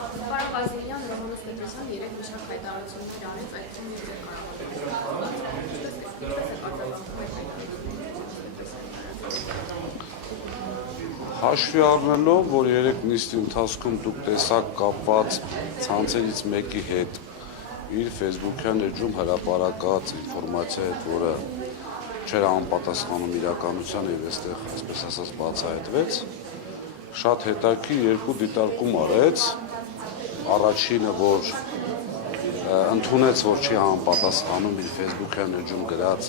Պարոն Վազիլյան, Հովհաննես Պետրոսյան 3 մի շարք հայտարարություններ արեց այդ թիմի Հաշվի առնելով, որ 3 նիստի ընթացքում դուք տեսակ կապված ցանցերից մեկի հետ իր Facebook-յան էջում հրապարակած ինֆորմացիա հետ, որը չէր անպատասխանում իրականության եւ այստեղ, այսպես ասած, բացահայտվեց, շատ հետաքրքիր երկու դիտարկում արեց, առաջինը, որ ընդունեց, որ չի անպատասխանում իր Facebook-յան էջում գրած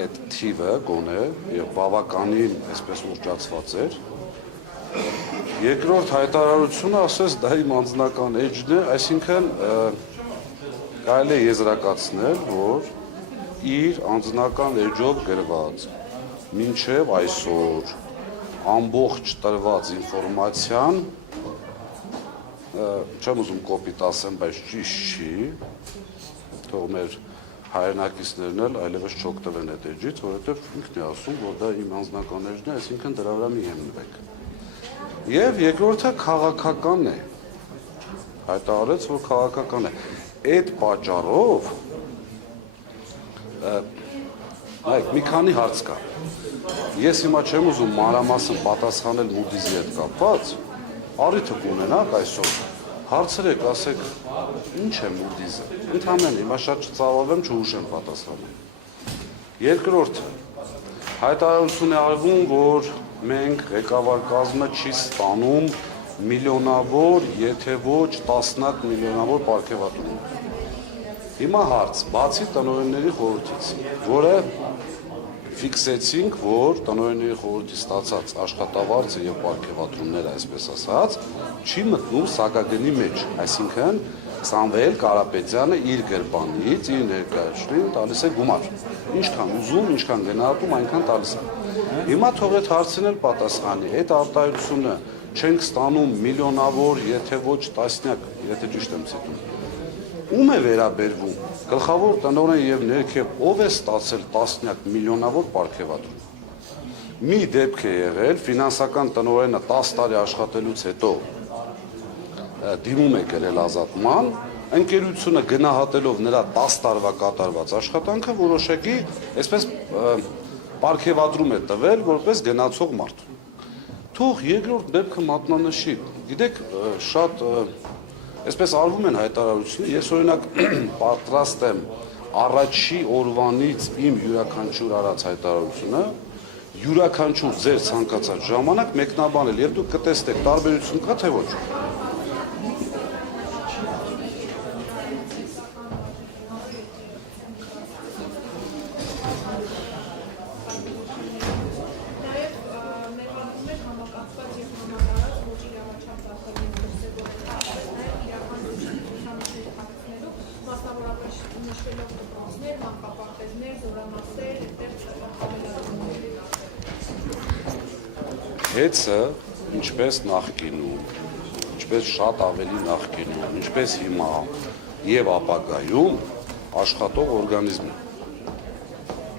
այդ թիվը գոնե եւ բավականին այսպես ուռճացված էր։ Երկրորդ հայտարարությունը ասես դա իմ անձնական էջն է, այսինքն կարելի է եզրակացնել, որ իր անձնական էջով գրված մինչև այսօր ամբողջ տրված ինֆորմացիան չեմ ուզում կոպիտ ասեմ, բայց ճիշտ չի, թող մեր հայրենակիցներն էլ այլևս չօգտվեն այդ էջից, որովհետև ինքն է ասում, որ դա իմ անձնական էջն է, այսինքն դրա վրա մի հիմնվեք։ Եվ երկրորդը քաղաքական է, հայտարարեց, որ քաղաքական է։ Այդ պատճառով մի քանի հարց կա։ Ես հիմա չեմ ուզում մանրամասն պատասխանել Moody's-ի հետ կապված, առիթը կունենաք այսօր, հարցրեք, ասեք, ինչ է Moody's-ը, ընդհանրեն հիմա շատ չծավալվեմ, չուշեմ պատասխանել։ Երկրորդը, հայտարարություն է արվում, որ մենք ղեկավար կազմը չի ստանում միլիոնավոր, եթե ոչ տասնյակ միլիոնավոր պարգևատրում։ Հիմա հարց, բացի տնօրենների խորհրդից, որը ֆիքսեցինք, որ տնօրենների խորհրդի ստացած աշխատավարձը եւ պարգևատրումները, այսպես ասած, չի մտնում սակագնի մեջ, այսինքն Սամվել Կարապետյանը իր գրպանից, իր ներկայացուցին տալիս է գումար։ Ինչքան ուզում, ինչքան գնահատում, այնքան տալիս է։ Հիմա թող այդ հարցին էլ պատասխանի, այդ արտահայտությունը չենք ստանում միլիոնավոր, եթե ոչ տասնյակ, եթե ճիշտ եմ ցույցում։ Ում է վերաբերվում, գլխավոր տնօրեն եւ ներքև ով է ստացել տասնյակ միլիոնավոր պարգևատրում։ Մի դեպք է եղել, ֆինանսական տնօրենը 10 տարի աշխատելուց հետո դիմում է գրել ազատման, ընկերությունը գնահատելով նրա 10 տարվա կատարված աշխատանքը որոշակի, այսպես պարգևատրում է տվել, որպես գնացող մարդ։ Թող երկրորդ դեպքը մատնանշի, գիտեք, շատ այսպես արվում են հայտարարությունները, ես օրինակ պատրաստ եմ առաջի օրվանից իմ յուրաքանչյուր արած հայտարարությունը, յուրաքանչյուր ձեր ցանկացած ժամանակ մեկնաբանել եւ դուք կտեսնեք տարբերություն կա թե ոչ։ Հեծը, ինչպես նախկինում, ինչպես շատ ավելի նախկինում, ինչպես հիմա եւ ապագայում աշխատող օրգանիզմ է։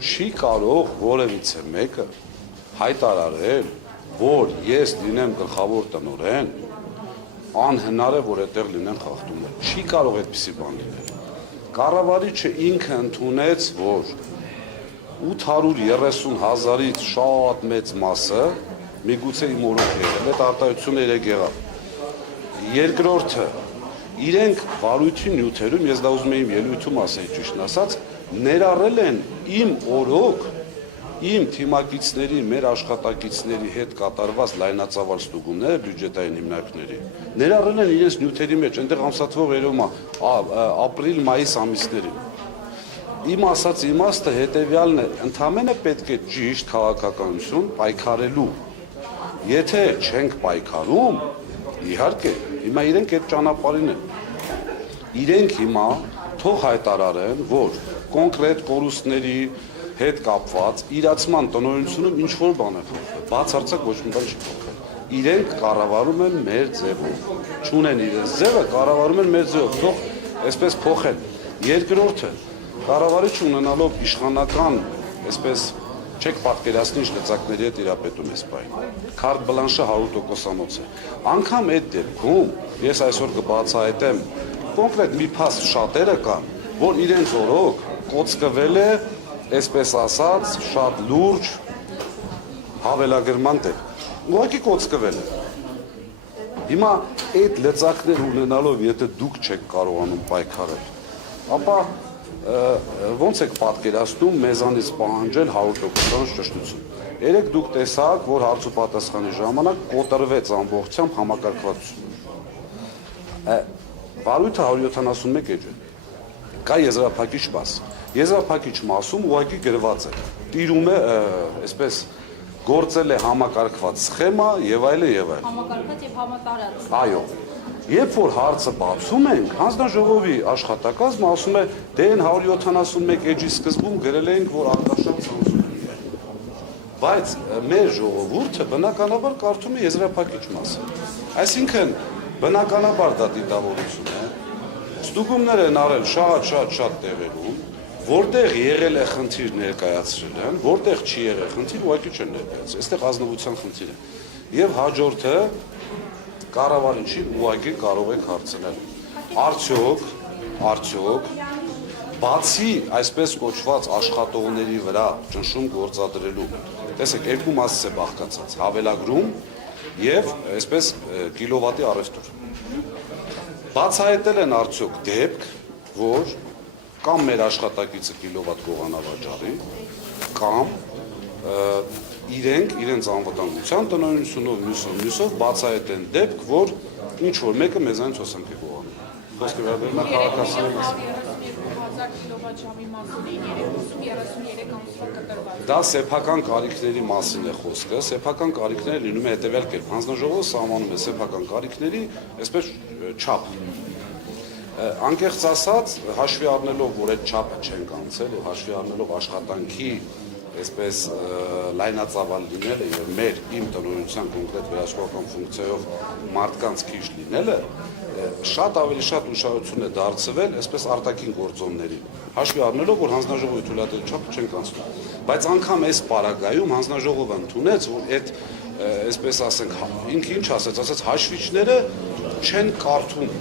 Չի կարող որևիցե մեկը հայտարարել, որ ես լինեմ գլխավոր տնօրեն, անհնար է, որ այդտեղ լինեն խախտումներ։ Չի կարող այդպիսի բան լինել։ Կառավարիչը ինքը ընդունեց, որ 830,000-ից շատ մեծ մասը միգուցե իմ օրոք եղել, այդ արտահայտությունը երեք եղավ։ Երկրորդը, իրենք վարույթի նյութերում, ես դա ուզում եմ ելույթում ասել ճիշտն ասած, ներառել են իմ օրոք, իմ թիմակիցների, մեր աշխատակիցների հետ կատարված լայնածավալ ստուգումները բյուջետային հիմնարկների, ներառել են իրենց նյութերի մեջ, այնտեղ ամսաթվող երևում է ապրիլ-մայիս ամիսներին։ Իմ ասած իմաստը հետևյալն է, ընդամենը պետք է ճիշտ քաղաքականություն պայքարելու։ Եթե չենք պայքարում, իհարկե, հիմա իրենք այդ ճանապարհին են։ Իրենք հիմա թող հայտարարեն, որ կոնկրետ կորուստների հետ կապված իրացման տնօրենությունում ինչ-որ բան է փոխվել, բացարձակ ոչ մի բան չի փոխվել։ Իրենք կառավարում են մեր ձևով, չունեն իրենց ձևը, կառավարում են մեր ձևով, թող այսպես փոխեն։ Երկրորդը, կառավարիչը ունենալով իշխանական, այսպես Չեք պատկերացնի ինչ լծակների հետ իրապետում ես բային։ Քարտ բլանշը 100%-անոց է։ Անկամ այդ դեպքում ես այսօր կբացահայտեմ կոնկրետ մի փաստ շատերը կան, որ իրենց օրոք կոծկվել է, այսպես ասած, շատ լուրջ հավելագրման դեպք։ Ուղղակի կոծկվել է։ Հիմա այդ լծակներ ունենալով, եթե դուք չեք կարողանում պայքարել, ապա ոնց եք պատկերացնում մեզանից պահանջել 100% ճշտություն։ Երեք դուք տեսաք, որ հարց ու պատասխանի ժամանակ կոտրվեց ամբողջությամբ համակարգվածությունը։ Վարույթը 171 էջ է։ Կա եզրափակիչ մաս։ Եզրափակիչ մասում ուղղակի գրված է։ Տիրում է, այսպես գործել է համակարգված սխեմա եւ այլն եւ այլն։ Համակարգված եւ համատարած։ Այո։ Երբ որ հարցը բացում ենք, հանձնաժողովի աշխատակազմը ասում է, դե այն 171 էջի սկզբում գրել էինք, որ արտաշատ ցանցուկի է։ Բայց մեր ժողովուրդը բնականաբար կարդում է եզրափակիչ մասը։ Այսինքն բնականաբար դա դիտավորություն է։ Ստուգումներ են արել շատ տեղերում, որտեղ եղել է խնդիր ներկայացրել են, որտեղ չի եղել խնդիր, ուղղակի չեն ներկայացրել։ Այստեղ ազնվության խնդիր է։ Եվ հաջորդը կառավարին չի ուղղակի կարող եք հարցնել։ Արդյոք բացի այսպես կոչված աշխատողների վրա ճնշում գործադրելու, տեսեք, երկու մասից է բաղկացած, հավելագրում եւ այսպես կիլովատի առևտուր։ Բացահայտել են արդյոք դեպք, որ կամ մեր աշխատակիցը կիլովատ գողանավաճառի, կամ իրենց անվտանգության տնօրինությունով մյուսով բացահայտեն դեպք, որ ինչ որ մեկը մեզանից հոսանք է գողանում։ Խոսքը վերաբերում է քաղաքացիներին։ 132,000 կիլովատժամի մասին էին 33 ամսվա կտրված։ Դա սեփական կարիքների մասին է խոսքը։ Սեփական կարիքները լինում է հետևյալ կերպ։ Հանձնաժողովը սահմանում է սեփական կարիքների, այսպես չափ։ Անկեղծ ասած, հաշվի առնելով, որ այդ չափը չենք անցել եւ հաշվի առնելով աշխատանքի այսպես լայնածավալ լինելը եւ իմ տնօրինության կոնկրետ վերահսկողական ֆունկցիայով մարդկանց քիչ լինելը շատ ավելի շատ ուշադրություն է դարձվել այսպես արտաքին գործոններին։ Հաշվի առնելով, որ հանձնաժողովի թույլատրելի չափը չենք անցնում։ Բայց անգամ այս պարագայում հանձնաժողովը ընդունեց, որ այդ այսպես ասենք, ինքը ինչ ասաց, հաշվիչները չեն կարդում։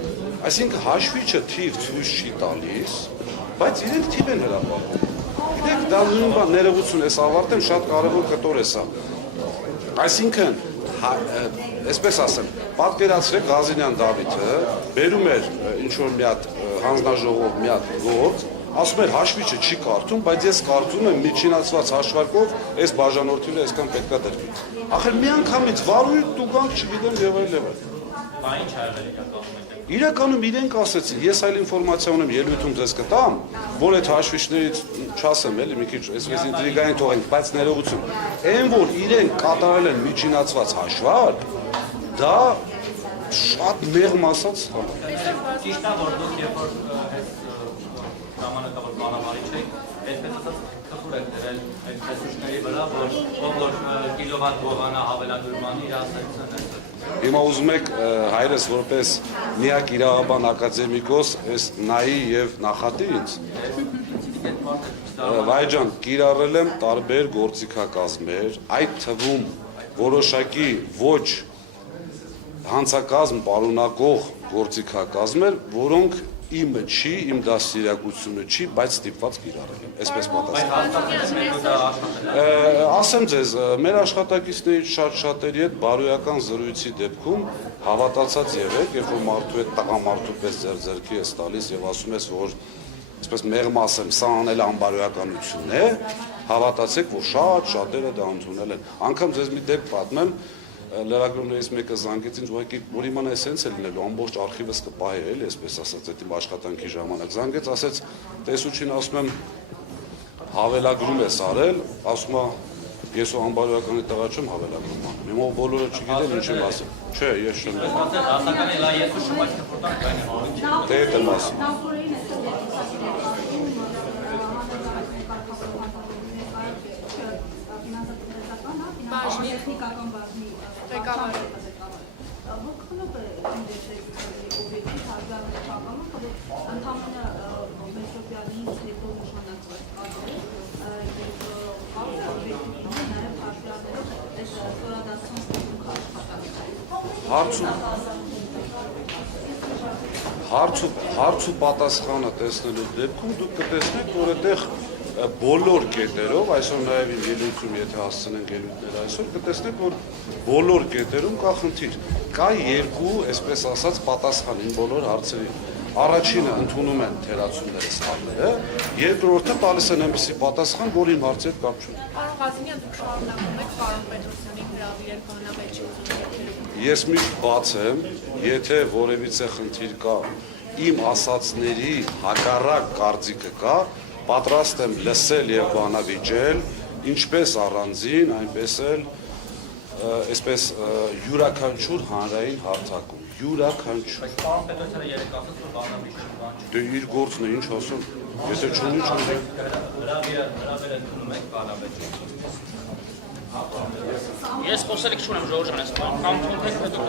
Այսինքն հաշվիչը թիվ ցույց չի տալիս, բայց իրենք թիվ են հրապարակում։ Գիտեք, դա նույն բան ներողություն ես ավարտեմ, շատ կարևոր կտոր է սա։ Այսինքն, այսպես ասեմ, պատկերացրեք Ղազինյան Դավիթը բերում էր ինչ-որ մի հատ հանձնաժողով մի հատ գործ, ասում էր հաշվիչը չի կարդում, բայց ես կարդում եմ միջինացված հաշվարկով այս բաժանորդին այսքան պետքա դրվի։ Ախր մի անգամից վարույթ տուգանք չգիտեմ եւ այլ եւ այլ։ Բա ինչ արվել իրականում։ Իրականում իրենք ասեցին, ես այլ ինֆորմացիա ունեմ, ելույթում ձեզ կտամ, որ այդ հաշվիչներից չասեմ, էլի մի քիչ այսպես ինտրիգային թողենք, բայց ներողություն։ Այն որ իրենք կատարել են միջինացված հաշվարկ, դա շատ մեղմ ասած է։ Ճիշտ է, որ դուք երբ որ այս ժամանակավոր կառավարիչ եք, այսպես ասած քխուր եք դրել այդ ռեսուրսների վրա, որ կիլովատ գողանա հավելագրման իր ասացիան է։ Հիմա ուզում եք հայրս որպես միակ իրավաբան ակադեմիկոս այս նայի եւ նախատի ինձ։ Վայջան, կիրառել եմ տարբեր գործիքակազմեր, այդ թվում որոշակի ոչ հանցակազմ պարունակող գործիքակազմեր, որոնք իմը չի, իմ դաստիարակությունը չի, բայց ստիպված կիրառել եմ, այսպես պատասխան։ Ասեմ ձեզ, մեր աշխատակիցների շատերի հետ բարոյական զրույցի դեպքում հավատացած եղեք, երբ որ մարդու հետ տղամարդու պես ձեռքի ես տալիս եւ ասում ես, որ այսպես մեղմ ասեմ, սա անել անբարոյականություն է, հավատացեք, որ շատերը դա ընդունել են։ Անգամ ձեզ մի դեպք պատմեմ, լրագրողներից մեկը զանգեց ինձ, ուղղակի որ իմանա էսենց է լինելու, ամբողջ արխիվս կպահի էլի, այսպես ասած, այդ իմ աշխատանքի ժամանակ զանգեց, ասեց, տեսուչին ասում եմ, հավելագրում ես արել, ասում է, ես ու անբարոյականի տղա չեմ հավելագրում անում, հիմա բոլորը չգիտեն ինչ եմ ասում, չէ, ես չեմ։ Դասականի լա ես ու շմայք կպորտանք կայնի։ Դե հետ եմ ասում։ Տեխնիկական բաժնի ղեկավարը Որքանով է ինդեքսի օբյեկտի հարգանքի չափումը, որ ընդհանրապես Մեսրոպյանի հետո նշանակված կազմը եւ կարող է օբյեկտի հարց ու պատասխանը տեսնելու դեպքում դուք կտեսնեք, որ այդտեղ բոլոր կետերով, այսօր նաև իմ ելույթում, եթե հասցնենք ելույթները այսօր, կտեսնեք, որ բոլոր կետերում կա խնդիր։ Կա երկու, այսպես ասած, պատասխան իմ բոլոր հարցերին։ Առաջինը ընդունում են թերացումները սխալները, երկրորդը տալիս են այնպիսի պատասխան, որ իմ հարցի հետ կապ չունի։ Պարոն Ղազարյան, դուք շարունակում եք պարոն Պետրոսյանին հրավիրել բանավեճի ուսումնասիրելու։ Ես միշտ բաց եմ, եթե որևիցե խնդիր կա, իմ ասածների հակառակ կարծիքը կա, պատրաստ եմ լսել եւ բանավիճել, ինչպես առանձին, այնպես էլ այսպես յուրաքանչյուր հանրային հարթակում, յուրաքանչյուր։ Պարոն Պետրոսյանը երեք ասաց, որ բանավիճում բան չի։ Դե իր գործն է, ինչ ասում, եթե չունի, չունի։ Հրավեր ընդունում եք բանավեճում։ Ես խոսելիք չունեմ, Ժորժ Անեսյան, կամ թողնեք հետո։